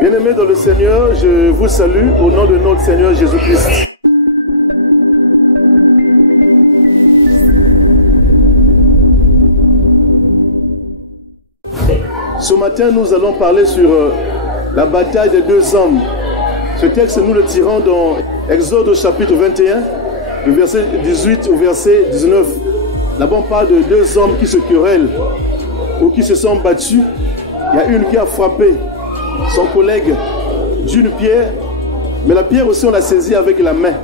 Bien-aimés dans le Seigneur, je vous salue au nom de notre Seigneur Jésus-Christ. Ce matin, nous allons parler sur la bataille des deux hommes. Ce texte, nous le tirons dans Exode au chapitre 21, du verset 18 au verset 19. Là-bas, on parle de deux hommes qui se querellent ou qui se sont battus. Il y a une qui a frappé son collègue d'une pierre, mais la pierre aussi, on l'a saisie avec la main.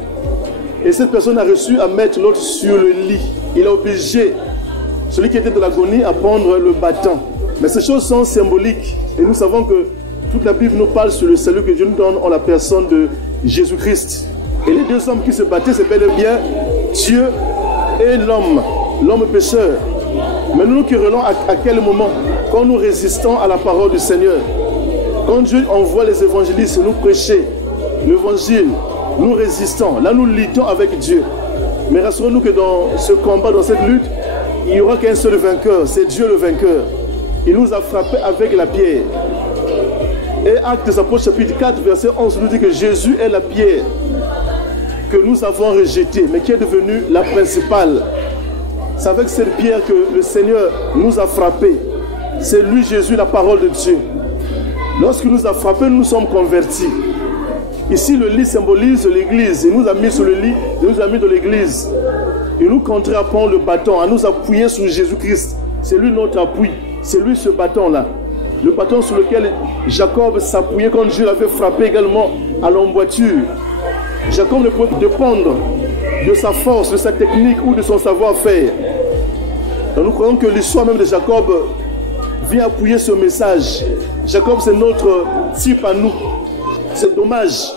Et cette personne a reçu à mettre l'autre sur le lit. Il a obligé celui qui était de l'agonie à prendre le bâton. Mais ces choses sont symboliques. Et nous savons que toute la Bible nous parle sur le salut que Dieu nous donne en la personne de Jésus-Christ. Et les deux hommes qui se battaient, c'est bel et bien Dieu et l'homme, l'homme pécheur. Mais nous nous querellons à quel moment? Quand nous résistons à la parole du Seigneur. Quand Dieu envoie les évangélistes nous prêcher l'évangile, nous résistons. Là, nous luttons avec Dieu. Mais rassurons-nous que dans ce combat, dans cette lutte, il n'y aura qu'un seul vainqueur. C'est Dieu le vainqueur. Il nous a frappé avec la pierre. Et Actes des Apôtres chapitre 4 verset 11 nous dit que Jésus est la pierre que nous avons rejetée, mais qui est devenue la principale. C'est avec cette pierre que le Seigneur nous a frappé. C'est lui Jésus, la parole de Dieu. Lorsqu'il nous a frappés, nous sommes convertis. Ici, le lit symbolise l'église. Il nous a mis sur le lit, il nous a mis dans l'église. Il nous contraint à prendre le bâton, à nous appuyer sur Jésus-Christ. C'est lui notre appui. C'est lui ce bâton-là. Le bâton sur lequel Jacob s'appuyait quand Dieu l'avait frappé également à l'emboîture. Jacob ne peut dépendre de sa force, de sa technique ou de son savoir-faire. Nous croyons que l'histoire même de Jacob vient appuyer ce message. Jacob, c'est notre type à nous. C'est dommage.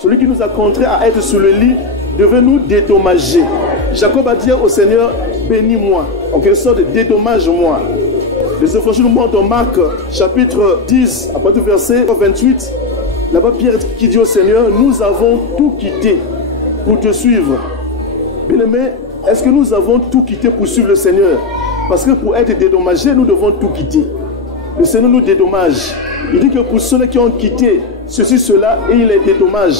Celui qui nous a contraints à être sur le lit devait nous dédommager. Jacob a dit au Seigneur, bénis-moi. En quelque sorte, dédommage-moi. Les évangiles nous montrent en Marc, chapitre 10, à partir du verset 28. Là-bas, Pierre qui dit au Seigneur, nous avons tout quitté pour te suivre. Bien-aimés, est-ce que nous avons tout quitté pour suivre le Seigneur? Parce que pour être dédommagés, nous devons tout quitter. Le Seigneur nous dédommage. Il dit que pour ceux qui ont quitté ceci, cela, et il les dédommage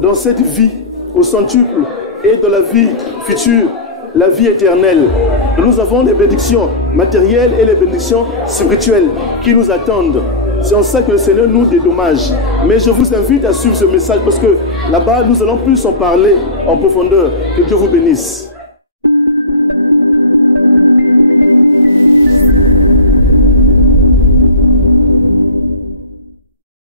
dans cette vie au centuple et dans la vie future, la vie éternelle. Nous avons les bénédictions matérielles et les bénédictions spirituelles qui nous attendent. C'est en ça que le Seigneur nous dédommage. Mais je vous invite à suivre ce message parce que là-bas, nous allons plus en parler en profondeur. Que Dieu vous bénisse.